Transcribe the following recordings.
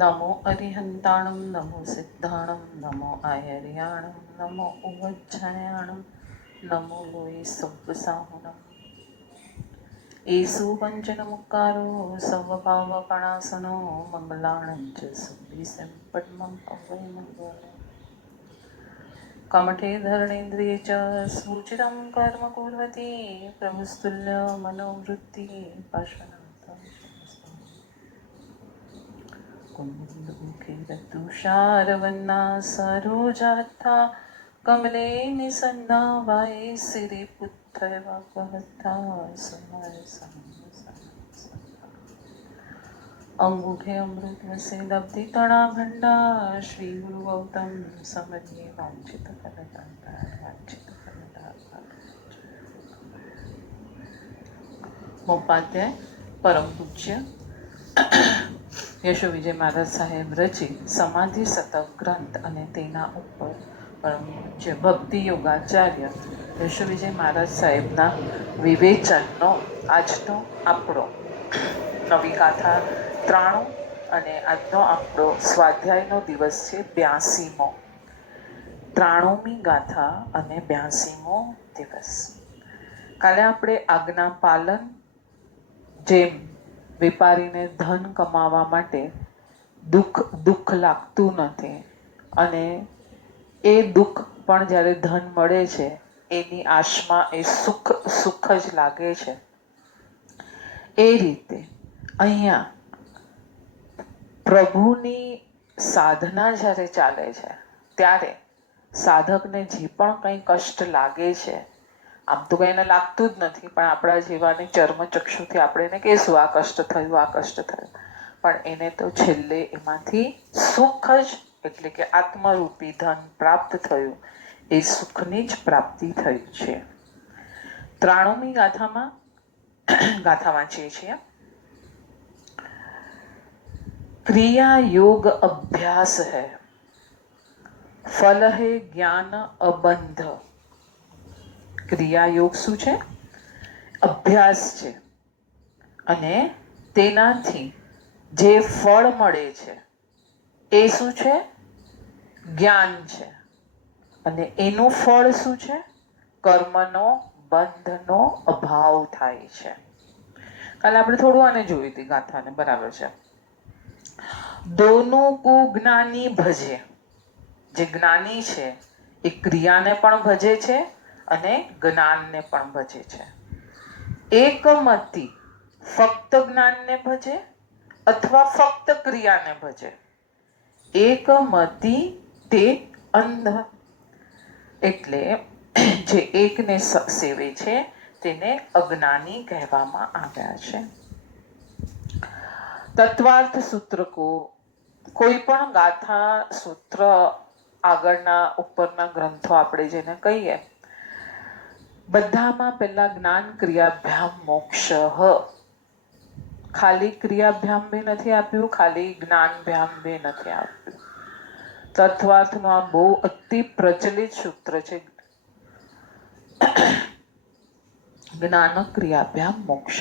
नमो अरिहन्ताणं नमो सिद्धाणं नमो आयर्याणं नमो उवज्झयाणं नमो लोये सुब्बसाहुणम् एषु पञ्चनमुक्कारो सर्वभावकणासनो मङ्गलाणं च सुब्बिसं पद्मं अवै मङ्गलम् कमठे धरणेन्द्रिये च सूचितं कर्म कुर्वती प्रभुस्तुल्य मनोवृत्तिः पार्श्वनाथं कुन्दमुखे तुषारवन्ना सरोजाथा कमले निसन्ना वाये सिरिपुत्रवाकहता अंगूठे अमृत से लब्धि तणा भंडा श्री गुरु गौतम समन्ये वांछित फलदाता वांछित फलदाता मोपाध्याय परम पूज्य યશો વિજય મહારાજ સાહેબ રચિત સમાધિ શતક ગ્રંથ અને તેના ઉપર પરમ પૂજ્ય ભક્તિ યોગાચાર્ય યશો વિજય મહારાજ સાહેબના વિવેચનનો આજનો આપણો નવી ગાથા 93 અને આજનો આપણો સ્વાધ્યાયનો દિવસ છે 82મો 93મી ગાથા અને 82મો દિવસ. કાલે આપણે આજ્ઞા પાલન જેમ વેપારીને ધન કમાવા માટે દુઃખ લાગતું નથી અને એ દુઃખ પણ જ્યારે ધન મળે છે એની આશમાં એ સુખ જ લાગે છે. એ રીતે અહીંયા પ્રભુની સાધના જ્યારે ચાલે છે ત્યારે સાધકને જે પણ કંઈ કષ્ટ લાગે છે, આમ તો કંઈને લાગતું જ નથી, પણ આપણા જેવાની ચર્મચક્ષુથી આપણે એને કહીશું આ કષ્ટ થયું, આ કષ્ટ થયું, પણ એને તો છેલ્લે એમાંથી સુખ જ એટલે કે આત્મરૂપી ધન પ્રાપ્ત થયું, એ સુખની જ પ્રાપ્તિ થઈ છે. 93મી ગાથામાં ગાથા વાંચીએ છીએ. ક્રિયા યોગ અભ્યાસ હૈ, ફલ હૈ જ્ઞાન અબંધ. ક્રિયા યોગ શું છે? અભ્યાસ છે અને તેનાથી જે ફળ મળે છે એ શું છે? જ્ઞાન છે. અને એનું ફળ શું છે? કર્મનો બંધનો અભાવ થાય છે. કાલે આપણે થોડું આને જોઈ હતી ગાથાને, બરાબર છે. દોનો કો જ્ઞાની ભજે, જે જ્ઞાની છે એ ક્રિયાને પણ ભજે છે અને જ્ઞાનને પણ ભજે છે. એકમતી ફક્ત જ્ઞાનને ભજે અથવા ફક્ત ક્રિયાને ભજે. એકમતી તે અંધ, એટલે જે એકને સેવે છે તેને અજ્ઞાની કહેવામાં આવ્યા છે. તત્વાર્થ સૂત્ર કોઈ પણ ગાથા સૂત્ર આગળના ઉપરના ગ્રંથો આપણે જેને કહીએ, બધામાં પહેલા જ્ઞાન ક્રિયાભ્યામ મોક્ષ, ખાલી ક્રિયાભ્યામ બી નથી આપ્યું, ખાલી જ્ઞાનભ્યામ બી નથી આપ્યું. તત્વાર્થનું આ બહુ અતિ પ્રચલિત સૂત્ર છે, જ્ઞાન ક્રિયાભ્યામ મોક્ષ.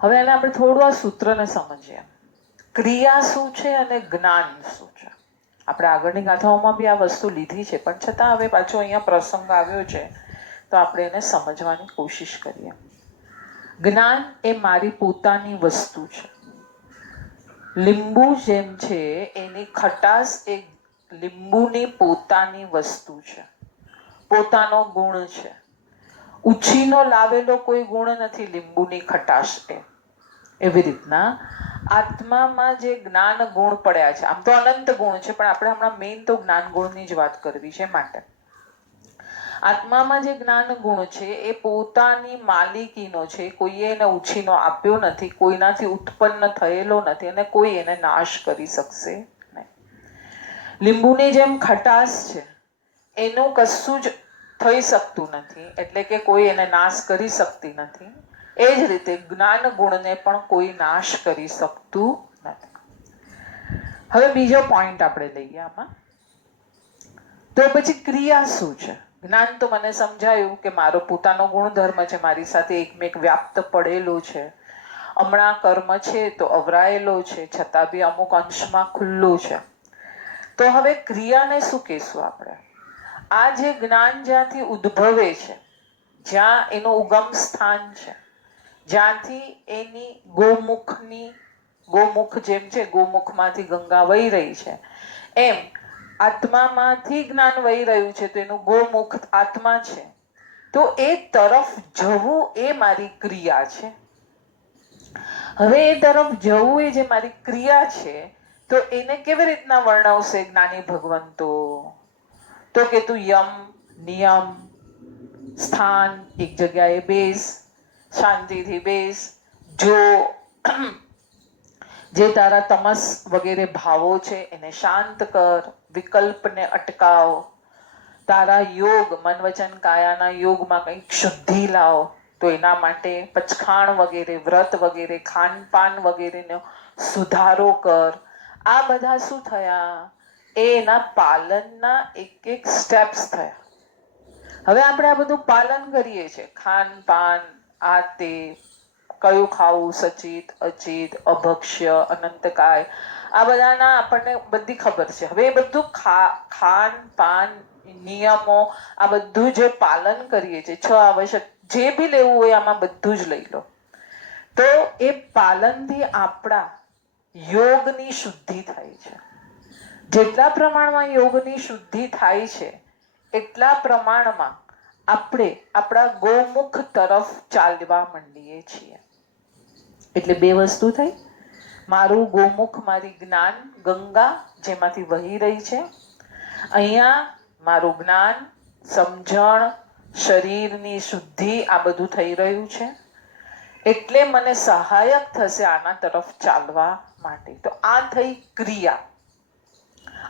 હવે એને આપણે થોડું આ સૂત્રને સમજીએ. ક્રિયા શું છે અને જ્ઞાન શું છે? આપણે આગળની ગાથાઓમાં બી આ વસ્તુ લીધી છે, પણ છતાં હવે પાછો અહીંયા પ્રસંગ આવ્યો છે તો આપણે એને સમજવાની કોશિશ કરીએ. જ્ઞાન એ મારી પોતાની વસ્તુ છે. લીંબુ જેમ છે એની ખટાશ એ લીંબુની પોતાની વસ્તુ છે, પોતાનો ગુણ છે. ઉછીનો લાવેલો કોઈ ગુણ નથી લીંબુની ખટાશ એ. એવી રીતના આત્મામાં જે જ્ઞાન ગુણ પડ્યા છે, આમ તો અનંત ગુણ છે, પણ આપણે હમણાં મેઇન તો જ્ઞાન ગુણની જ વાત કરવી છે. માટે આત્મામાં જે જ્ઞાન ગુણ છે એ પોતાની માલિકીનો છે, કોઈએ એને ઉછીનો આપ્યો નથી, કોઈનાથી ઉત્પન્ન થયેલો નથી અને કોઈ એને નાશ કરી શકશે નહીં. લીંબુની જેમ ખટાશ છે, એનું કશું જ થઈ શકતું નથી, એટલે કે કોઈ એને નાશ કરી શકતી નથી. એ જ રીતે જ્ઞાન ગુણને પણ કોઈ નાશ કરી શકતું નથી. હવે બીજો પોઈન્ટ આપણે લઈએ આમાં. તો પછી ક્રિયા શું છે? જ્ઞાન તો મને સમજાયું કે મારો પોતાનો ગુણધર્મ છે, મારી સાથે એકમેક વ્યાપ્ત પડેલો છે, હમણાં કર્મ છે તો અવરાયેલો છે, છતાં બી અમુક અંશમાં ખુલ્લું છે. તો હવે ક્રિયાને શું કહેશું આપણે? આ જે જ્ઞાન જ્યાંથી ઉદ્ભવે છે, જ્યાં એનું ઉગમ સ્થાન છે, જ્યાંથી એની ગોમુખ જેમ છે, ગોમુખમાંથી ગંગા વહી રહી છે, એમ આત્મામાંથી જ્ઞાન વહી રહ્યું છે, તો એનું ગોમુખ આત્મા છે. તો એ તરફ જવું એ મારી ક્રિયા છે. હવે એ તરફ જવું એ જે મારી ક્રિયા છે, તો એને કેવી રીતના વર્ણવશે જ્ઞાની ભગવંતો? તો કે તું યમ, નિયમ, સ્થાન, એક જગ્યાએ બેસ, શાંતિથી બેસ, જો જે તારા તમસ વગેરે ભાવો છે એને શાંત કર, વિકલ્પને અટકાવ, તારા યોગ મન વચન કાયાના યોગમાં કંઈક શુદ્ધિ લાવ, તો એના માટે પચખાણ વગેરે, વ્રત વગેરે, ખાનપાન વગેરેનો સુધારો કર. આ બધા શું થયા? એના પાલનના એક એક સ્ટેપ્સ થયા. હવે આપણે આ બધું પાલન કરીએ છીએ, ખાનપાન, આ તે, કયું ખાવું, સચિત, અચિત, અભક્ષ્ય, અનંતકાય, આ બધાના આપણને બધી ખબર છે. હવે એ બધું ખાનપાન, નિયમો, આ બધું જે પાલન કરીએ છીએ, 6 આવશ્યક જે બી લેવું હોય આમાં બધું જ લઈ લો. તો એ પાલનથી આપણા યોગની શુદ્ધિ થાય છે. જેટલા પ્રમાણમાં યોગની શુદ્ધિ થાય છે, એટલા પ્રમાણમાં આપણે આપણા ગોમુખ તરફ ચાલવા માંડીએ છીએ. એટલે 2 વસ્તુ થઈ. મારું ગોમુખ, મારી જ્ઞાન ગંગા જેમાંથી વહી રહી છે. અહીંયા મારું જ્ઞાન, સમજણ, શરીરની શુદ્ધિ, આ બધું થઈ રહ્યું છે. એટલે મને સહાયક થશે આના તરફ ચાલવા માટે. તો આ થઈ ક્રિયા.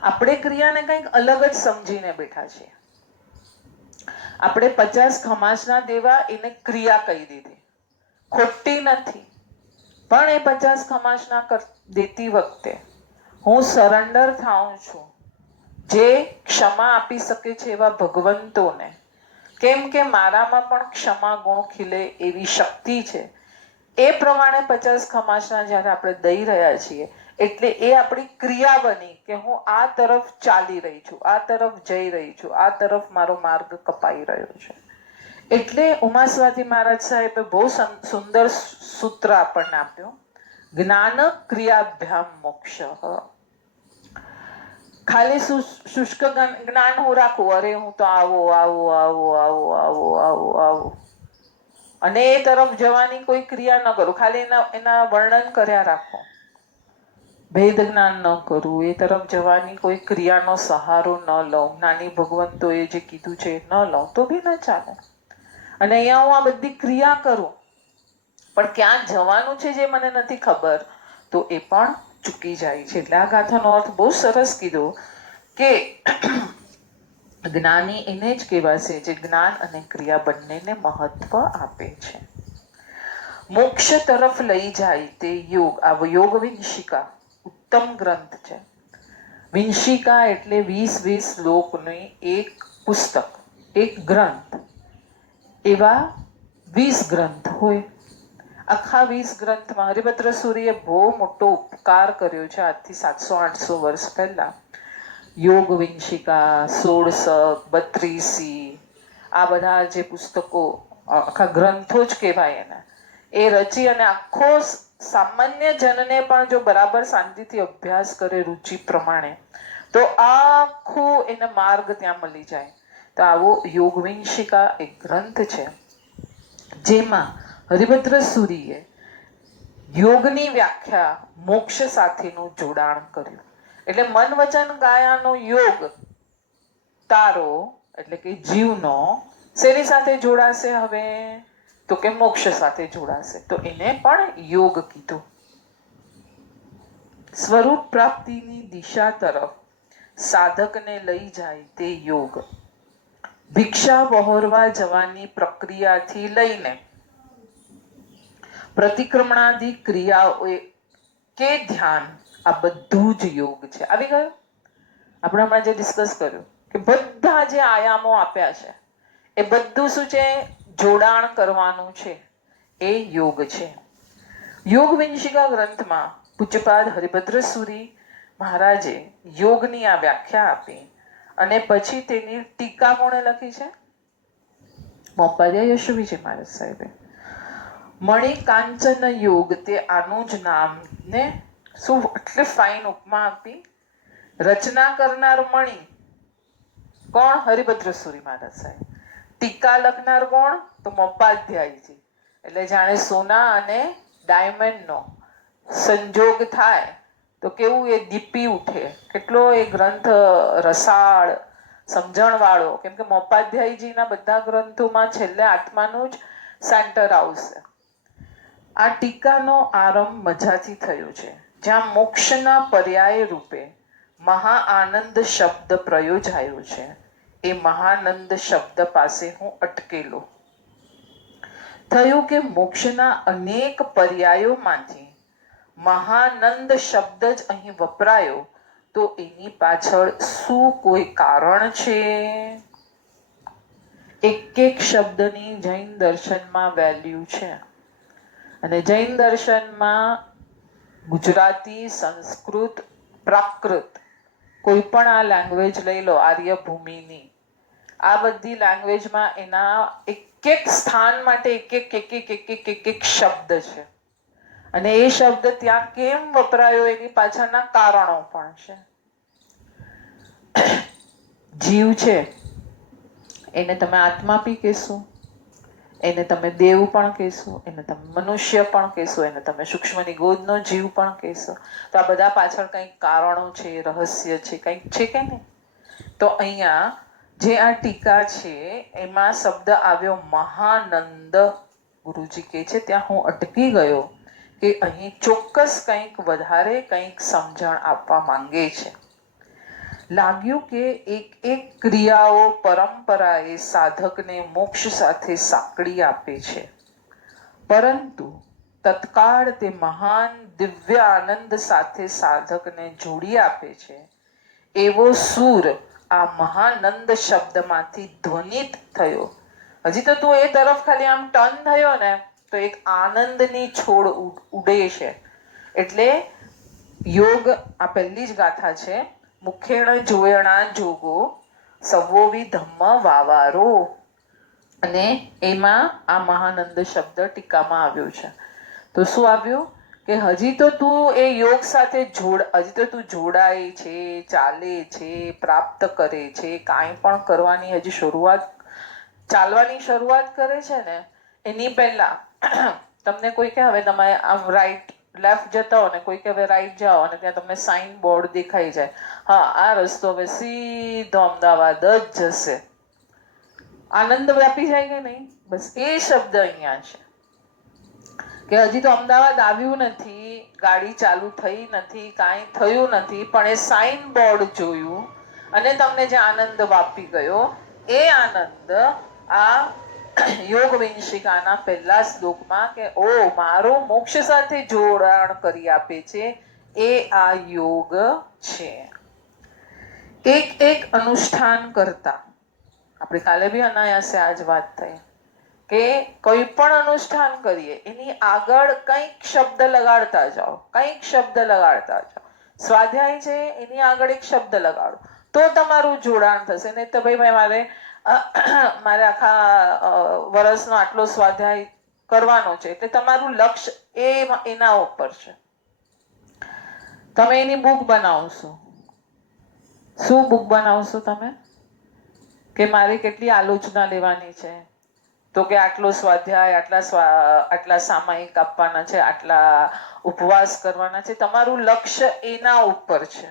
આપણે ક્રિયાને કંઈક અલગ જ સમજીને બેઠા છીએ. આપણે 50 ખમાસના દેવા એને ક્રિયા કહી દીધી. ખોટી નથી, પણ એ 50 ખમાસના દેતી વખતે હું સરેન્ડર થાઉં છું જે ક્ષમા આપી શકે છે એવા ભગવંતોને. કેમ કે મારામાં પણ ક્ષમા ગુણ ખીલે એવી શક્તિ છે. એ પ્રમાણે 50 ખમાસના જ્યારે આપણે દઈ રહ્યા છીએ, એટલે એ આપણી ક્રિયા બની કે હું આ તરફ ચાલી રહી છું, આ તરફ જઈ રહી છું, આ તરફ મારો માર્ગ કપાઈ રહ્યો છે. એટલે ઉમાસ્વાતી મહારાજ સાહેબે બહુ સુંદર સૂત્ર આપણને આપ્યું, જ્ઞાન ક્રિયાભ્યામ મોક્ષ. ખાલી શુષ્ક જ્ઞાન હું રાખું, અરે હું તો આવો આવો આવો આવો આવો આવો આવો, અને એ તરફ જવાની કોઈ ક્રિયા ન કરું, ખાલી એના વર્ણન કર્યા રાખો, ભેદ જ્ઞાન ન કરું, એ તરફ જવાની કોઈ ક્રિયાનો સહારો ન લઉં, જ્ઞાની ભગવંતોએ જે કીધું છે ન લઉં, તો બી ન ચાલે. અને અહીંયા હું આ બધી ક્રિયા કરું, પણ ક્યાં જવાનું છે જે મને નથી ખબર, તો એ પણ ચૂકી જાય છે. એટલે આ ગાથાનો અર્થ બહુ સરસ કીધો કે જ્ઞાની એને જ કહેવાશે જે જ્ઞાન અને ક્રિયા બંનેને મહત્વ આપે છે. મોક્ષ તરફ લઈ જાય તે યોગ. આ યોગ વિંશિકા ઉત્તમ ગ્રંથ છે. વિંશિકા એટલે 20 શ્લોકની એક પુસ્તક, એક ગ્રંથ. એવા 20 ગ્રંથ હોય. આખા 20 ગ્રંથમાં હરિભદ્ર સૂરીએ બહુ મોટો ઉપકાર કર્યો છે આજથી 700-800 વર્ષ પહેલા. યોગ વિંશિકા, 16 32, આ બધા જે પુસ્તકો, આખા ગ્રંથો જ કહેવાય એને, એ રચી અને આખો સામાન્ય જનને પણ જો બરાબર શાંતિથી અભ્યાસ કરે રુચિ પ્રમાણે, તો આખું એને માર્ગ ત્યાં મળી જાય. તો આવો યોગ વિંશિકા એક ગ્રંથ છે, જેમાં હરિભદ્ર સૂરીએ યોગની વ્યાખ્યા મોક્ષ સાથેનું જોડાણ કર્યું. એટલે મન વચન કાયાનો યોગ તારો એટલે કે જીવનો શેની સાથે જોડાશે? હવે તો કે મોક્ષ સાથે જોડાશે. તો એને પણ યોગ કીધું. સ્વરૂપ પ્રાપ્તિની દિશા તરફ સાધકને લઈ જાય તે યોગ. ભિક્ષા વહોરવા જવાની પ્રક્રિયાથી લઈને પ્રતિક્રમણાદી ક્રિયાઓ કે ધ્યાન, આ બધું જ યોગ છે. આવી ગયું? આપણે હમણાં જે ડિસ્કસ કર્યું કે બધા જે આયામો આપ્યા છે એ બધું શું છે? જોડાણ કરવાનું છે, એ યોગ છે. યોગ વિંશિકા ગ્રંથમાં પૂજ્યપાદ હરિભદ્ર સુરી મહારાજે યોગની આ વ્યાખ્યા આપી અને પછી તેની ટીકા કોણે લખી છે? મોપાદ્યા યશુવીજી મહારાજ સાહેબે. મણિ કાંચન યોગ, તે આનું જ નામ ને શું એટલે ફાઇન ઉપમા આપી. રચના કરનાર મણિ કોણ? હરિભદ્ર સુરી મહારાજ સાહેબ. ટીકા લખનાર કોણ? તો મોપાધ્યાયજી. એટલે જાણે સોના અને ડાયમંડનો સંજોગ થાય તો કેવું એ દીપી ઉઠે, કેટલો એ ગ્રંથ રસાળ સમજણ વાળો. કેમ કે મોપાધ્યાયજીના બધા ગ્રંથોમાં છેલ્લે આત્માનું જ સેન્ટર આવશે. આ ટીકાનો આરંભ મજાથી થયો છે, જ્યાં મોક્ષના પર્યાય રૂપે મહા આનંદ શબ્દ પ્રયોજાયો છે. એ મહાનંદ શબ્દ પાસે હું અટકેલો. થયું કે મોક્ષના અનેક પર્યાયોમાંથી મહાનંદ શબ્દ જ અહીં વપરાયો, તો એની પાછળ શું કોઈ કારણ છે? એક એક શબ્દની જૈન દર્શનમાં વેલ્યુ છે. અને જૈન દર્શનમાં ગુજરાતી, સંસ્કૃત, પ્રાકૃત, કોઈ પણ આ લેંગ્વેજ લઈ લો, આર્ય ભૂમિની, આ બધી લેંગ્વેજમાં એના એક સ્થાન માટે એક શબ્દ છે. અને એ શબ્દ ત્યાં કેમ વપરાયો એની પાછળના કારણો પણ છે. જીવ છે એને તમે આત્મા બી કહેશો, એને તમે દેવ પણ કહેશો, એને તમે મનુષ્ય પણ કહેશો, એને તમે સૂક્ષ્મની ગોદનો જીવ પણ કહેશો. તો આ બધા પાછળ કંઈક કારણો છે, રહસ્ય છે, કંઈક છે કે નહીં? તો અહીંયા જે આ ટીકા છે એમાં શબ્દ આવ્યો મહાનંદ. ગુરુજી કહે છે ત્યાં હું અટકી ગયો કે અહીં ચોક્કસ કંઈક વધારે કંઈક સમજણ આપવા માંગે છે. લાગ્યું કે એક ક્રિયાઓ પરંપરાએ સાધકને મોક્ષ સાથે સાંકળી આપે છે, પરંતુ તત્કાળ તે મહાન દિવ્ય આનંદ સાથે સાધકને જોડી આપે છે. એવો સૂર આ મહાનંદ શબ્દમાંથી ધ્વનિત થયો. હજી તો તું એ તરફ ખાલી આમ ટર્ન થયો ને તો એક આનંદની છોડ ઉડે છે. એટલે યોગ, આ પહેલી જ ગાથા છે, મુખેણ જોયણા જોગો સવોવી ધમ્મ વાવારો. અને એમાં આ મહાનંદ શબ્દ ટીકામાં આવ્યો છે. તો શું આવ્યું કે હજી તો તું એ યોગ સાથે હજી તો તું જોડાય છે, ચાલે છે, પ્રાપ્ત કરે છે, કાંઈ પણ કરવાની હજી શરૂઆત, ચાલવાની શરૂઆત કરે છે ને એની પહેલા તમને કોઈ કે હવે તમે આમ રાઈટ લેફ્ટ જતા હો ને કોઈ કે હવે રાઈટ જાઓ અને ત્યાં તમને સાઇન બોર્ડ દેખાઈ જાય, હા આ રસ્તો હવે સીધો અમદાવાદ જ જશે. આનંદ વ્યાપી જાય કે નહીં? બસ એ શબ્દ અહીંયા છે કે હજી તો અમદાવાદ આવ્યું નથી, ગાડી ચાલુ થઈ નથી, કાંઈ થયું નથી, પણ એ સાઇન બોર્ડ જોયું અને તમને જે આનંદ વાપી ગયો, એ આનંદ આ યોગ વિંશિકાના પહેલા શ્લોકમાં કે ઓ મારું મોક્ષ સાથે જોડાણ કરી આપે છે, એ આ યોગ છે. એક અનુષ્ઠાન કરતા, આપણે કાલે બી અનાયાસે આજ વાત થઈ કે કોઈ પણ અનુષ્ઠાન કરીએ એની આગળ કંઈક શબ્દ લગાડતા જાઓ, કંઈક શબ્દ લગાડતા જાઓ. સ્વાધ્યાય છે એની આગળ એક શબ્દ લગાડો તો તમારું જોડાણ થશે. નહીં તો ભાઈ મારે આખા વર્ષનો આટલો સ્વાધ્યાય કરવાનો છે એટલે તમારું લક્ષ્ય એના ઉપર છે. તમે એની બુક બનાવશો. શું બુક બનાવશો તમે? કે મારે કેટલી આલોચના લેવાની છે, તો કે આટલો સ્વાધ્યાય, આટલા સામાયિક આપવાના છે, આટલા ઉપવાસ કરવાના છે. તમારું લક્ષ્ય એના ઉપર છે.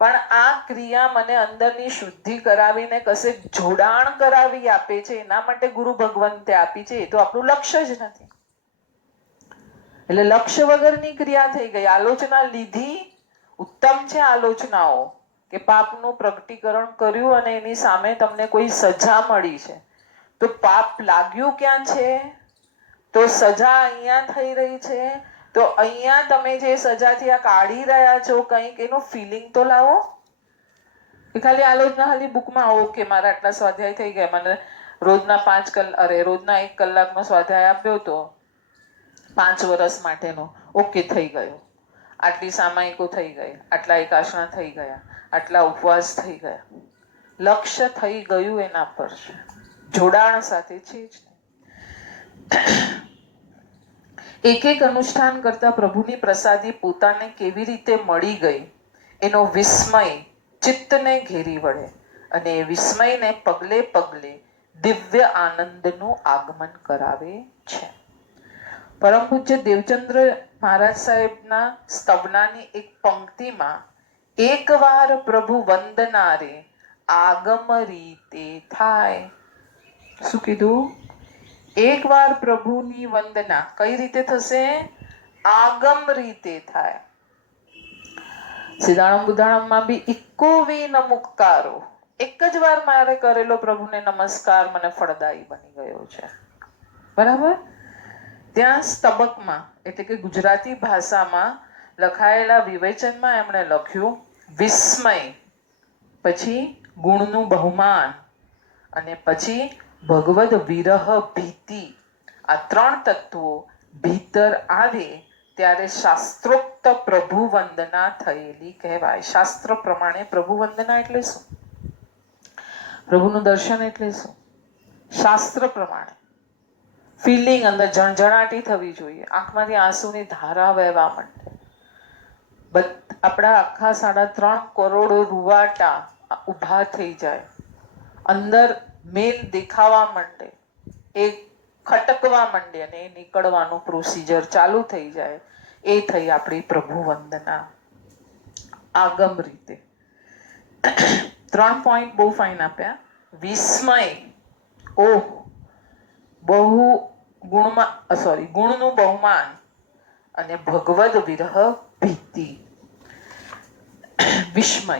પણ આ ક્રિયા મને અંદરની શુદ્ધિ કરાવીને કશે જોડાણ કરાવી આપે છે, એના માટે ગુરુ ભગવંતે આપી છે. એ તો આપણું લક્ષ્ય જ નથી. એટલે લક્ષ્ય વગરની ક્રિયા થઈ ગઈ. આલોચના લીધી, ઉત્તમ છે આલોચનાઓ, કે પાપનું પ્રગટીકરણ કર્યું અને એની સામે તમને કોઈ સજા મળી છે. તો પાપ લાગ્યું ક્યાં છે? તો સજા અહીંયા થઈ રહી છે. તો અહીંયા તમે જે સજાથી આ કાઢી રહ્યા છો કંઈક, એનું ફિલિંગ તો લાવો. કે ખાલી આલોચના ખાલી બુકમાં ઓકે મારા આટલા સ્વાધ્યાય થઈ ગયા, મને રોજના 1 કલાકનો સ્વાધ્યાય આપ્યો હતો, 5 વર્ષ માટેનો ઓકે થઈ ગયો, આટલી સામાયિકો થઈ ગઈ, આટલા એકાસણા થઈ ગયા, આટલા ઉપવાસ થઈ ગયા, લક્ષ્ય થઈ ગયું એના પર છે, જોડાણ સાથે છે જ. એક એક અનુષ્ઠાન કરતા પ્રભુની પ્રસાદી પોતાને કેવી રીતે મળી ગઈ એનો વિસ્મય ચિત્તને ઘેરી વળે અને એ વિસ્મયને પગલે પગલે દિવ્ય આનંદનું આગમન કરાવે છે. પરમ પૂજ્ય દેવચંદ્ર મહારાજ સાહેબના સ્તવનાની એક પંક્તિમાં એકવાર પ્રભુ વંદનારે આગમ રીતે થાય, શું કીધું? એકવાર પ્રભુની વંદના કઈ રીતે થશે? આગમ રીતે થાય. સિદ્ધાણમ બુદ્ધાણમમાં બી ઇક્કો વી નમુક્કારો, એક જ વાર મારે કરેલો પ્રભુને નમસ્કાર મને ફળદાયી બની ગયો છે. બરાબર? ત્યાં સ્તબકમાં એટલે કે ગુજરાતી ભાષામાં લખાયેલા વિવેચનમાં એમણે લખ્યું વિસ્મય, પછી ગુણનું બહુમાન અને પછી ભગવદ વિરહ ભીતિ. આ 3 તત્વો ભીતર આવે ત્યારે શાસ્ત્રોક્ત પ્રભુ વંદના થયેલી કહેવાય. શાસ્ત્ર પ્રમાણે પ્રભુ વંદના એટલે શું? પ્રભુનું દર્શન એટલે શું? શાસ્ત્ર પ્રમાણે ફિલિંગ અંદર ઝણઝણાટી થવી જોઈએ, આંખમાંથી આંસુની ધારા વહેવા માંડે, આપણા આખા 3.5 કરોડ રૂવાટા ઊભા થઈ જાય, અંદર મેલ દેખાવા માંડે, એ ખટકવા માંડે અને એ નીકળવાનું પ્રોસિજર ચાલુ થઈ જાય. એ થઈ આપણી પ્રભુ વંદના આગમ રીતે. 3 પોઈન્ટ બહુ ફાઇન આપ્યા. વિસ્મય, ઓહ, બહુ ગુણમાં ગુણનું બહુમાન અને ભગવદ વિરહ ભીતિ. વિસ્મય,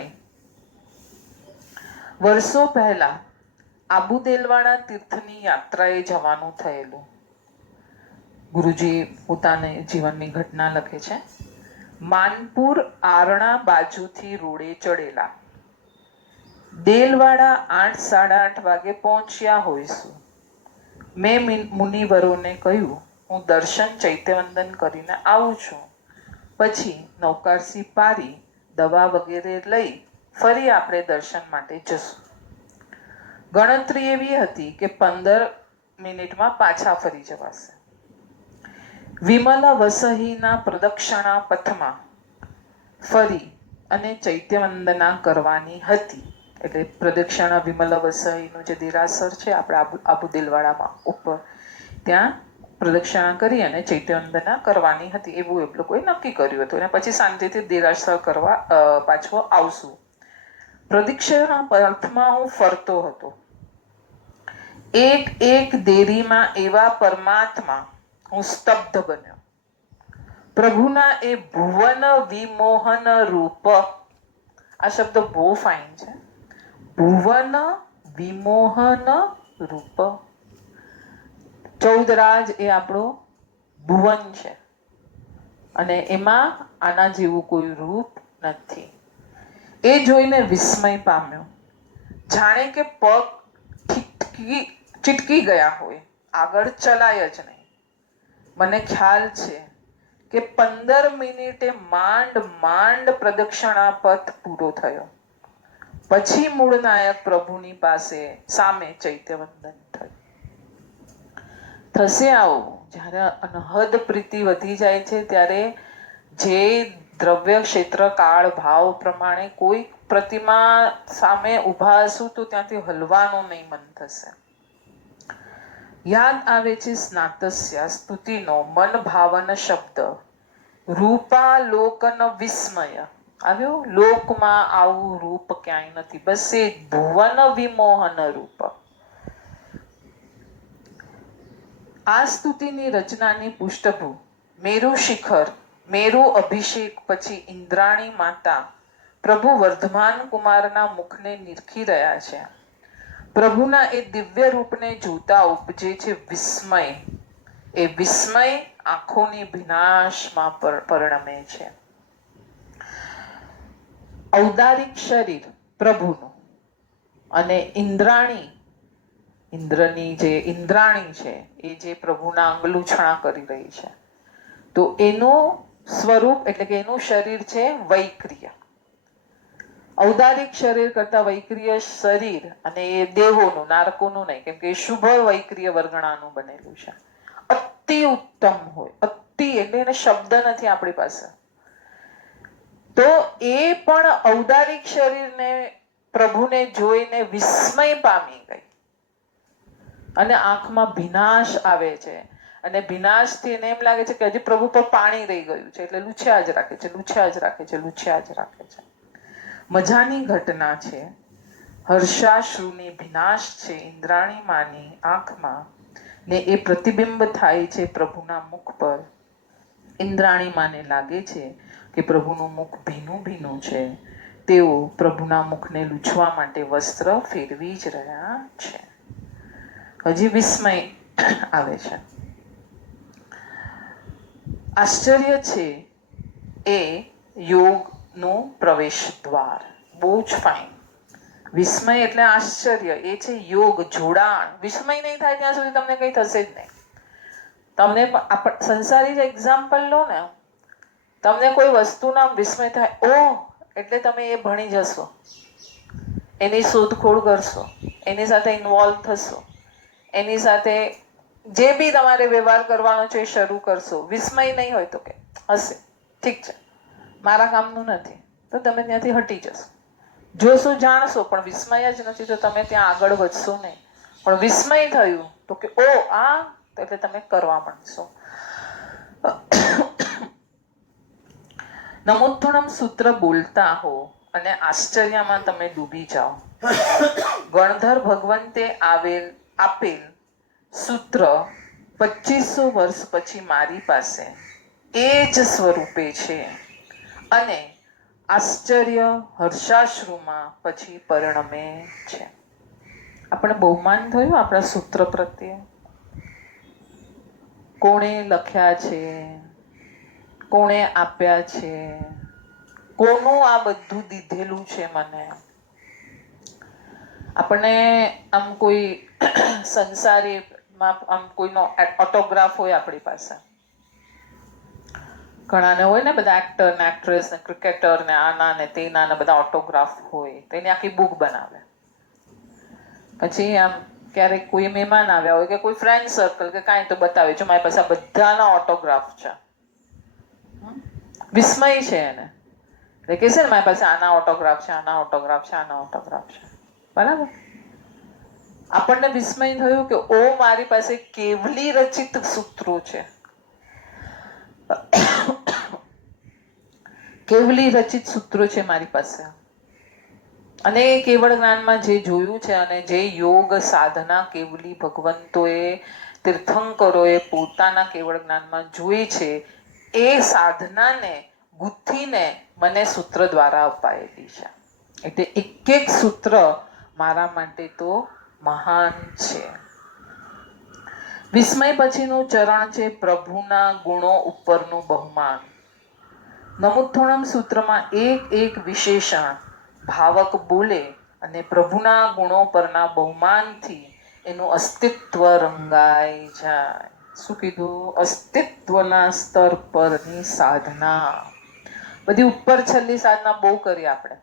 વર્ષો પહેલા આબુ દેલવાડા તીર્થની યાત્રાએ જવાનું થયેલું. ગુરુજી પોતાને જીવનની ઘટના લખે છે. માનપુર આરણા બાજુથી રોડે ચડેલા, દેલવાડા 8 સાડા 8 વાગે પહોંચ્યા હોઈશું. મેં મુનિવરોને કહ્યું હું દર્શન ચૈત્યવંદન કરીને આવું છું, પછી નૌકારસી પારી દવા વગેરે લઈ ફરી આપણે દર્શન માટે જશું. ગણતરી એવી હતી કે 15 મિનિટમાં પાછા ફરી જવાશે. વિમલ વસહીના પ્રદક્ષિણા પથમાં ફરી અને ચૈત્યવંદના કરવાની હતી. એટલે પ્રદક્ષિણા વિમલ વસહીનું જે દેરાસર છે આપણે આબુ દેલવાડામાં ઉપર, ત્યાં પ્રદક્ષિણા કરી અને ચૈત્યવંદના કરવાની હતી એવું એ લોકોએ નક્કી કર્યું હતું. અને પછી શાંતિથી દેરાસર કરવા પાછો આવશું. પ્રદક્ષિણા પથમાં હું ફરતો હતો. એક દેરીમાં એવા પરમાત્મા હું સ્તબ્ધ બન્યો. પ્રભુના એ ભુવન વિમોહન રૂપ, આ શબ્દ બહુ ફાઇન છે. ભુવન વિમોહન રૂપ. 14 રાજ એ આપણો ભુવન છે અને એમાં આના જેવું કોઈ રૂપ નથી. એ જોઈને વિસ્મય પામ્યો, જાણે કે પગ ચીટકી ગયા હોય, આગળ ચલાય જ નહીં. મને ખ્યાલ છે કે 15 મિનિટે માંડ પ્રદક્ષિણા પથ પૂરો થયો. પછી મૂળ નાયક પ્રભુની પાસે સામે ચૈત્યવંદન થયું. થશે આવું, જ્યારે અનહદ પ્રીતિ વધી જાય છે ત્યારે જે દ્રવ્ય ક્ષેત્ર કાળ ભાવ પ્રમાણે કોઈ પ્રતિમા સામે ઊભા હશું તો ત્યાંથી હલવાનું નહીં મન થશે. યાદ આવે છે સ્નાતસ્ય સ્તુતિનો મન ભાવન શબ્દ, રૂપા લોકન વિસ્મય. આવ્યો, લોકમાં આવું રૂપ ક્યાંય નથી, બસ એ ભુવન વિમોહન રૂપ. આ સ્તુતિની રચનાની પૃષ્ઠભૂ મેરુ શિખર, મેરુ અભિષેક પછી ઇન્દ્રાણી માતા પ્રભુ વર્ધમાન કુમારના મુખને નિરખી રહ્યા છે. પ્રભુના એ દિવ્ય રૂપને જોતા ઉપજે છે વિસ્મય. એ વિસ્મય આંખોની ભીનાશમાં પરિણમે છે. ઔદારિક શરીર પ્રભુનું અને ઇન્દ્રાણી, ઇન્દ્રની જે ઇન્દ્રાણી છે એ જે પ્રભુના અંગલુછણા કરી રહી છે, તો એનું સ્વરૂપ એટલે કે એનું શરીર છે વૈક્રિય. ઔદારિક શરીર કરતા વૈક્રિય શરીર, અને એ દેવોનું, નારકોનું નહીં, કેમ કે એ શુભ વૈક્રિય વર્ગણાનું બનેલું છે. અતિ ઉત્તમ હોય, અતિ એટલે એને શબ્દ નથી આપણી પાસે. તો એ પણ ઔદારિક શરીરને પ્રભુને જોઈને વિસ્મય પામી ગઈ અને આંખમાં ભીનાશ આવે છે. અને ભીનાશથી એને એમ લાગે છે કે હજી પ્રભુ પર પાણી રહી ગયું છે, એટલે લૂછ્યા જ રાખે છે, લૂછ્યા જ રાખે છે, લૂછ્યા જ રાખે છે. મજાની ઘટના છે. હર્ષાશ્રુની ભીનાશ છે ઇન્દ્રાણી માની આંખમાં, ને એ પ્રતિબિંબ થાય છે પ્રભુના મુખ પર. ઇન્દ્રાણી માને લાગે છે કે પ્રભુનું મુખ ભીનું ભીનું છે. તેઓ પ્રભુના મુખને લૂછવા માટે વસ્ત્ર ફેરવી જ રહ્યા છે. હજી વિસ્મય આવે છે. આશ્ચર્ય છે એ યોગનું પ્રવેશ દ્વાર. બહુ જ ફાઇન. વિસ્મય એટલે આશ્ચર્ય, એ છે યોગ, જોડાણ. વિસ્મય નહીં થાય ત્યાં સુધી તમને કંઈ થશે જ નહીં. તમને સંસારી જ એક્ઝામ્પલ લો ને, તમને કોઈ વસ્તુના વિસ્મય થાય, ઓહ, એટલે તમે એ ભણી જશો, એની શોધખોળ કરશો, એની સાથે ઇન્વોલ્વ થશો, એની સાથે જે બી તમારે વ્યવહાર કરવાનો છે એ શરૂ કરશો. વિસ્મય નહીં હોય તો કે હશે, ઠીક છે, મારા કામનું નથી, તો તમે ત્યાંથી હટી જશો. જોશો, જાણશો, પણ વિસ્મય જ નથી તો તમે ત્યાં આગળ વધશો નહીં. પણ વિસ્મય થયું તો કે ઓ આ, એટલે તમે કરવા માંડશો. નમોત્થણમ સૂત્ર બોલતા હો અને આશ્ચર્યમાં તમે ડૂબી જાઓ. ગણધર ભગવંતે આપેલ સૂત્ર 2500 વર્ષ પછી મારી પાસે એ જ સ્વરૂપે છે, અને આશ્ચર્ય હર્ષાશ્રુમાં પછી પરિણમે છે. આપણે બહુમાન થયું આપણા સૂત્ર પ્રત્યે. કોણે લખ્યા છે, કોણે આપ્યા છે, કોનું આ બધું દીધેલું છે મને. આપણને આમ કોઈ સંસારીમાં આમ કોઈનો ઓટોગ્રાફ હોય આપણી પાસે. ઘણાને હોય ને, બધા એક્ટર ને એક્ટ્રેસ ને ક્રિકેટર ને આના ને તેના ને બધા ઓટોગ્રાફ હોય, તો એની આખી બુક બનાવે. પછી આમ ક્યારેક કોઈ મહેમાન આવ્યા હોય કે કોઈ ફ્રેન્ડ સર્કલ કે કાંઈ, તો બતાવે છે મારી પાસે બધાના ઓટોગ્રાફ છે. વિસ્મય છે એને. એટલે કે છે ને મારી પાસે આના ઓટોગ્રાફ છે, આના ઓટોગ્રાફ છે, આના ઓટોગ્રાફ છે. બરાબર. આપણને વિસ્મય થયું કે ઓ મારી પાસે કેવલી રચિત સૂત્રો છે. કેવલી રચિત સૂત્રો છે મારી પાસે. અને કેવળ જ્ઞાનમાં જે જોયું છે અને જે યોગ સાધના કેવલી ભગવંતોએ, તીર્થંકરોએ પોતાના કેવળ જ્ઞાનમાં જોઈ છે, એ સાધનાને ગુથીને મને સૂત્ર દ્વારા અપાયેલી છે. એટલે એક એક સૂત્ર મારા માટે તો મહાન છે. વિસ્મય પછીનું ચરણ છે પ્રભુના ગુણો ઉપરનું બહુમાન. નમુત્થણમ સૂત્રમાં એક એક વિશેષણ ભાવક બોલે અને પ્રભુના ગુણો પરના બહુમાનથી એનું અસ્તિત્વ રંગાઈ જાય. શું કીધું? અસ્તિત્વના સ્તર પરની સાધના. બધી ઉપર છેલ્લી સાધના બહુ કરી આપણે.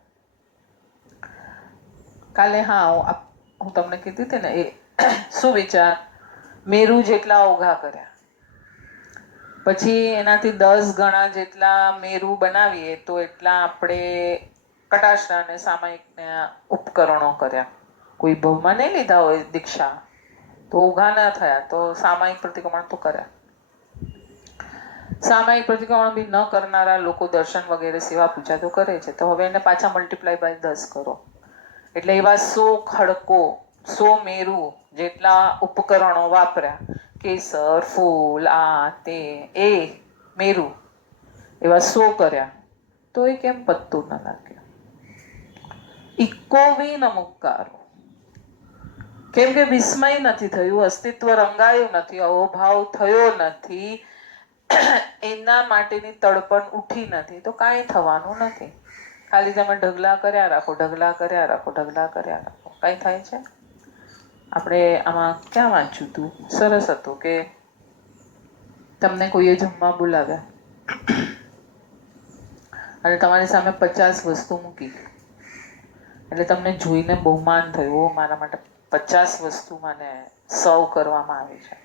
કાલે હું તમને કીધી હતી ને, એ સુવિચાર મેરુ જેટલા ઓઘા કર્યા, પછી એનાથી 10 ગણા જેટલા મેરુ બનાવીએ તો એટલા આપણે કટાશના અને સામાયિક ઉપકરણો કર્યા. કોઈ બહુમાં નહીં લીધા હોય દીક્ષા તો ઓઘા ના થયા, તો સામાયિક પ્રતિક્રમણ તો કર્યા. સામાયિક પ્રતિક્રમણ બી ન કરનારા લોકો દર્શન વગેરે સેવા પૂજા તો કરે છે, તો હવે એને પાછા મલ્ટીપ્લાય બાય 10 કરો, એટલે એવા 100 ખડકો, 100 મેરુ જેટલા ઉપકરણો વાપર્યા. કેસર, ફૂલ, આ તે એ મેરુ એવા 100 કર્યા, તો એ કેમ પત્તું ન લાગ્યું? ઇકોવી નમુકારો. કેમ કે વિસ્મય નથી થયું, અસ્તિત્વ રંગાયું નથી, અહોભાવ થયો નથી, એના માટેની તડપણ ઉઠી નથી, તો કાંઈ થવાનું નથી. ખાલી તમે ઢગલા કર્યા રાખો, ઢગલા કર્યા રાખો, ઢગલા કર્યા રાખો. કાંઈ થાય છે? આપણે આમાં ક્યાં વાંચ્યું હતું? સરસ હતું કે તમને કોઈએ જમવા બોલાવ્યા અને તમારી સામે 50 વસ્તુ મૂકી, એટલે તમને જોઈને બહુમાન થયું, ઓ મારા માટે 50 વસ્તુ મને સર્વ કરવામાં આવી છે.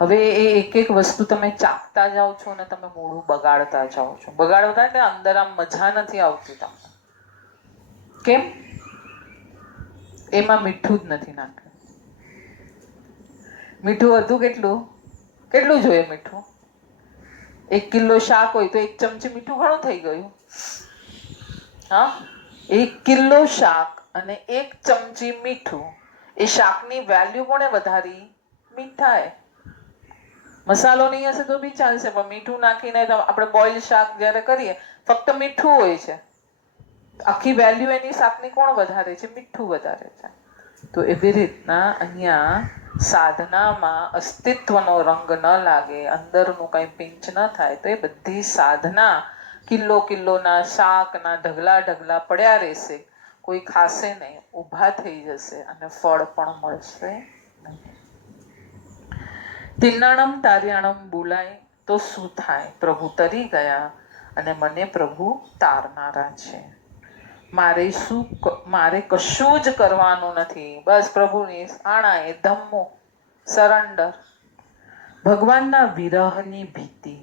હવે એ એક એક વસ્તુ તમે ચાખતા જાઓ છો ને તમે મોઢું બગાડતા જાઓ છો. બગાડતા એટલે અંદર આમ મજા નથી આવતી તમને. કેમ? એમાં મીઠું જ નથી નાખ્યું. મીઠું હતું કેટલું જોઈએ મીઠું? 1 કિલો શાક હોય તો 1 ચમચી મીઠું ઘણું થઈ ગયું. હા, 1 કિલો શાક અને 1 ચમચી મીઠું. એ શાકની વેલ્યુ કોણે વધારી? મીઠાએ. મસાલો નહીં હશે તો બી ચાલશે, પણ મીઠું નાખીને આપણે બોઇલ શાક જ્યારે કરીએ ફક્ત મીઠું હોય છે. આખી વેલ્યુ એની શાકની કોણ વધારે છે? મીઠું વધારે છે. તો એવી રીતના અહીંયા સાધનામાં અસ્તિત્વનો રંગ ન લાગે, અંદરનું કંઈ પિંચ ન થાય, તો એ બધી સાધના કિલ્લોના શાકના ઢગલા પડ્યા રહેશે, કોઈ ખાશે નહીં, ઊભા થઈ જશે અને ફળ પણ મળશે નહીં. તિન્નાણમ તાર્યાણમ બોલાય તો શું થાય? પ્રભુ તરી ગયા અને મને પ્રભુ તારનારા છે. મારે કશું જ કરવાનું નથી, બસ પ્રભુની આણાએ ધમ્મો, સરેન્ડર. ભગવાનના વિરહની ભીતિ,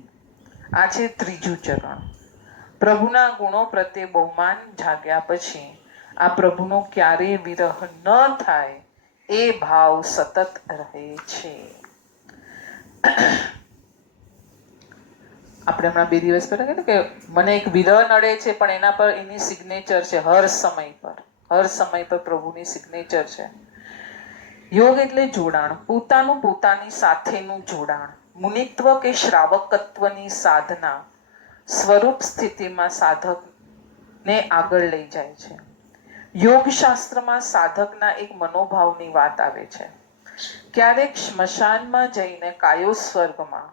આ છે 3જું ચરણ. પ્રભુના ગુણો પ્રત્યે બહુમાન જાગ્યા પછી આ પ્રભુનો ક્યારેય વિરહ ન થાય એ ભાવ સતત રહે છે. આપણે હમણાં 2 દિવસ પહેલા કીધું કે મને એક વિરહ નડે છે, પણ એના પર એની સિગ્નેચર છે. હર સમય પર પ્રભુની સિગ્નેચર છે. યોગ એટલે જોડાણ, પોતાની સાથેનું જોડાણ. મુનિત્વ કે શ્રાવકત્વની સાધના સ્વરૂપ સ્થિતિમાં સાધકને આગળ લઈ જાય છે. યોગ શાસ્ત્રમાં સાધકના એક મનોભાવની વાત આવે છે. ક્યારેક સ્મશાનમાં જઈને કાયો સ્વર્ગમાં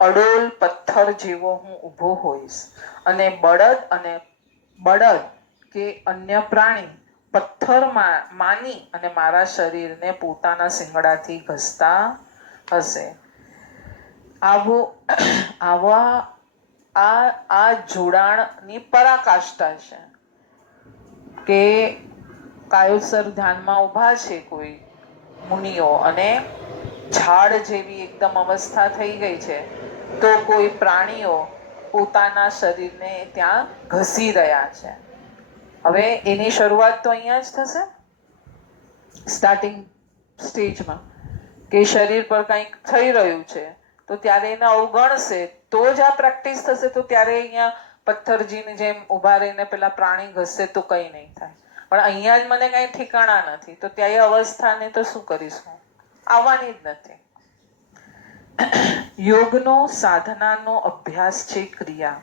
અડોલ પથ્થર જેવો હું ઊભો હોઈશ અને બળદ કે અન્ય પ્રાણી પથ્થર માની અને મારા શરીરને પોતાના શિંગડાથી ઘસતા હશે. આ જોડાણની પરાકાષ્ઠા છે કે કાયોસર ધ્યાનમાં ઊભા છે કોઈ મુનિઓ અને ઝાડ જેવી એકદમ અવસ્થા થઈ ગઈ છે, તો કોઈ પ્રાણીઓ પોતાના શરીરને ત્યાં ઘસી રહ્યા છે. હવે એની શરૂઆત તો અહીંયા જ થશે, સ્ટાર્ટિંગ સ્ટેજમાં, કે શરીર પર કંઈક થઈ રહ્યું છે તો ત્યારે એને અવગણશે તો જ આ પ્રેક્ટિસ થશે. તો ત્યારે અહીંયા પથ્થરજીની જેમ ઊભા રહીને પેલા પ્રાણી ઘસશે તો કંઈ નહીં થાય. પણ અહીંયા જ મને કંઈ ઠેકાણા નથી, તો ત્યાં એ અવસ્થાને તો શું કરીશું? આવવાની જ નથી. યોગનો સાધનાનો અભ્યાસ છે ક્રિયા,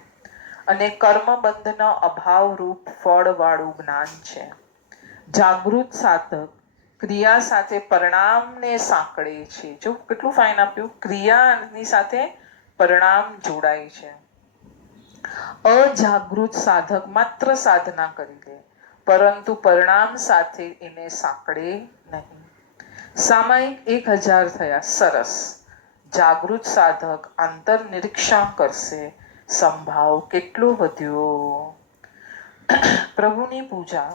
અને કર્મબંધનો અભાવરૂપ ફળવાળું જ્ઞાન છે. જાગૃત સાધક ક્રિયા સાથે પરિણામને સાંકળે છે. જો કેટલું ફાઇન આપ્યું, ક્રિયાની સાથે પરિણામ જોડાય છે. અજાગૃત સાધક માત્ર સાધના કરી લે, પરંતુ પરિણામ સાથે એને સાંકળે નહીં. સામાયિક 1000 થયા, સરસ. જાગૃત સાધક આંતર નિરીક્ષણ કરશે, સંભાવ કેટલો વધ્યો. પ્રભુની પૂજા,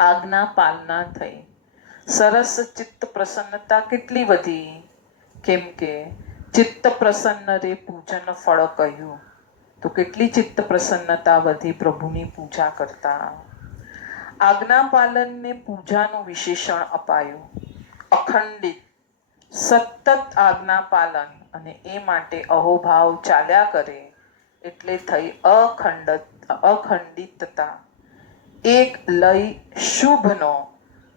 આજ્ઞા પાલના થઈ, સરસ. ચિત્ત પ્રસન્નતા કેટલી વધી? કેમ કે ચિત્ત પ્રસન્ન રે પૂજન ફળ કહ્યું, તો કેટલી ચિત્ત પ્રસન્નતા વધી પ્રભુની પૂજા કરતા. આજ્ઞા પાલનને પૂજાનું વિશેષણ અપાયું, અખંડિત, સતત આજ્ઞા પાલન, અને એ માટે અહોભાવ ચાલ્યા કરે એટલે થઈ અખંડિતતા. એક લય શુભનો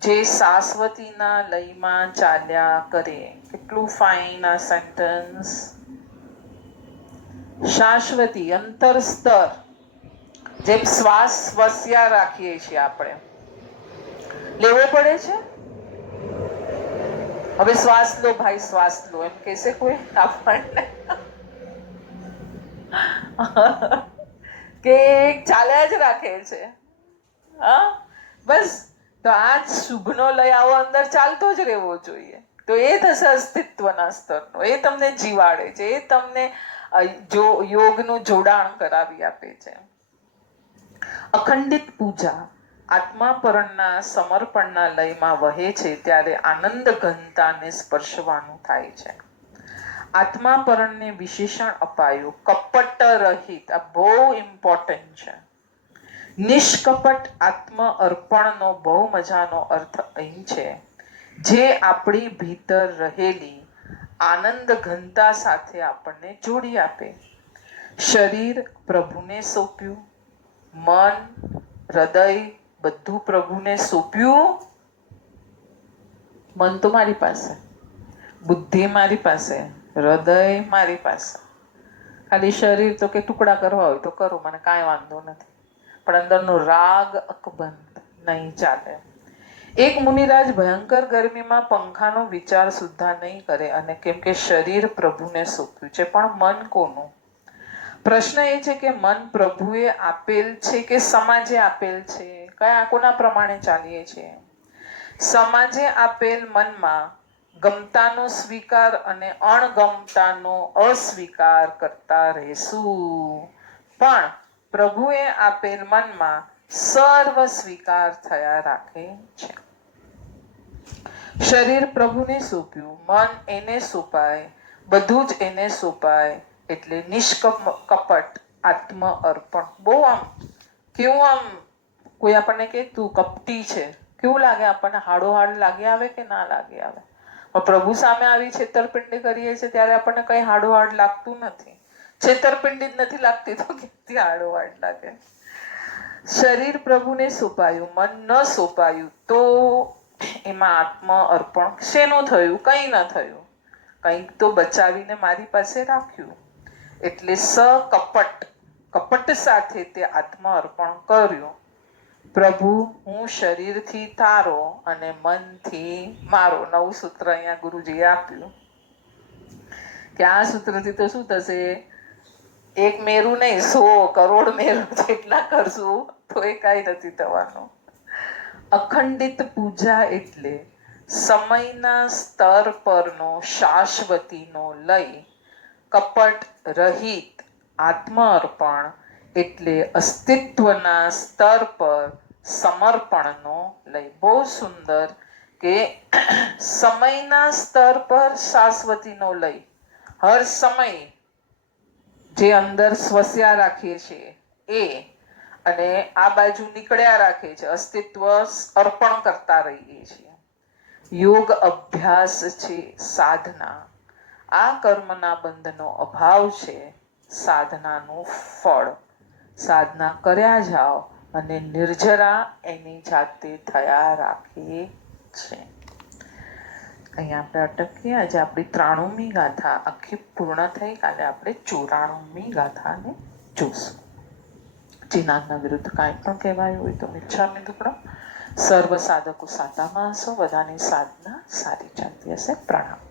જે શાશ્વતીના લયમાં ચાલ્યા કરે. કેટલું ફાઇન આ સેન્ટેન્સ. શાશ્વતી, અંતર સ્તર, જેમ શ્વાસ વસ્યા રાખીએ છીએ આપણે, લેવો પડે છે. હવે શ્વાસ લો ભાઈ, શ્વાસ લો એમ કહેશે કોઈ આપણને? કે ચાલ્યા જ રાખે છે. હા, બસ. તો આ જ શુભનો લય આવો અંદર ચાલતો જ રહેવો જોઈએ. તો એ થશે અસ્તિત્વના સ્તરનો. એ તમને જીવાડે છે, એ તમને યોગનું જોડાણ કરાવી આપે છે. અખંડિત પૂજા આત્માપરણના સમર્પણના લયમાં વહે છે ત્યારે આનંદ ઘનતાને સ્પર્શવાનું થાય છે. આત્માપરણને વિશેષણ અપાયું કપટ રહિત. આ બહુ ઇમ્પોર્ટન્ટ છે. નિષ્કપટ આત્મ અર્પણનો બહુ મજાનો અર્થ અહીં છે, જે આપણી ભીતર રહેલી આનંદ ઘનતા સાથે આપણને જોડી આપે. શરીર પ્રભુને સોંપ્યું, મન હૃદય બધું પ્રભુને સોંપ્યું. મન તો મારી પાસે, બુદ્ધિ મારી પાસે, હૃદય મારી પાસે. ખાલી શરીર તો કે ટુકડા કરવા હોય તો કરો, મને કાંઈ વાંધો નથી, પણ અંદરનો રાગ અકબંધ નહીં ચાલે. એક મુનિરાજ ભયંકર ગરમીમાં પંખાનો વિચાર સુદ્ધા નહીં કરે, અને કેમ કે શરીર પ્રભુને સોંપ્યું છે. પણ મન કોનું? પ્રશ્ન એ છે કે મન પ્રભુએ આપેલ છે કે સમાજે આપેલ છે? કોના પ્રમાણે ચાલીએ છીએ? સમાજે આપેલ મનમાં ગમતાનો સ્વીકાર અને અણગમતાનો અસ્વીકાર કરતા રહેશું, પણ પ્રભુએ આપેલ મનમાં સર્વ સ્વીકાર થયા રાખે છે. શરીર પ્રભુને સોંપ્યું, મન એને સોંપાય, બધું જ એને સોંપાય, એટલે નિષ્કપટ આત્મ અર્પણ. બહુ આમ કેવું, આમ કોઈ આપણને કે તું કપટી છે, કેવું લાગે આપણને? હાડોહાડ લાગી આવે કે ના લાગી આવે? પણ પ્રભુ સામે આવી છેતરપિંડી કરીએ છીએ ત્યારે આપણને કઈ હાડોહાડ લાગતું નથી. છેતરપિંડી જ નથી લાગતી તો ક્યાંથી હાડોહાડ લાગે? શરીર પ્રભુને સોંપાયું, મન ન સોંપાયું, તો એમાં આત્મ અર્પણ શેનું થયું? કંઈ ન થયું. કંઈક તો બચાવીને મારી પાસે રાખ્યું. એટલે કપટ સાથે તે આત્મ અર્પણ કર્યું. પ્રભુ, હું શરીરથી તારો અને મનથી મારો. નવું સૂત્ર અહીંયા ગુરુજીએ આપ્યું કે આ સૂત્રથી તો શું થશે? એક મેરું નહીં, 100 કરોડ મેરું જેટલા કરશું તો એ કાંઈ નથી થવાનું. અખંડિત પૂજા એટલે સમયના સ્તર પરનો શાશ્વતીનો લય. કપટ રહિત આત્મ અર્પણ એટલે અસ્તિત્વના સ્તર પર સમર્પણનો લય. બહુ સુંદર કે સમયના સ્તર પર શાશ્વતીનો લય. હર સમય જે અંદર સ્વસ્યા રાખીએ છીએ એ, અને આ બાજુ નીકળ્યા રાખે છે, અસ્તિત્વ અર્પણ કરતા રહીએ છીએ. યોગ અભ્યાસ છે સાધના. આ કર્મના બંધનો અભાવ છે સાધનાનું ફળ. સાધના કર્યા જાઓ અને નિર્જરા એની જાતે થયા રાખે છે. અહીંયા આપણે અટકીએ. આજે આપણી 93મી ગાથા આખી પૂર્ણ થઈ. કાલે આપણે 94મી ગાથાને જોશું. જીનાના વિરુદ્ધ કાંઈ પણ કહેવાયું હોય તો મિચ્છામિ દુક્કડમ. સર્વ સાધકો સાતામાં હશો. બધાની સાધના સારી ચાલતી હશે. પ્રણામ.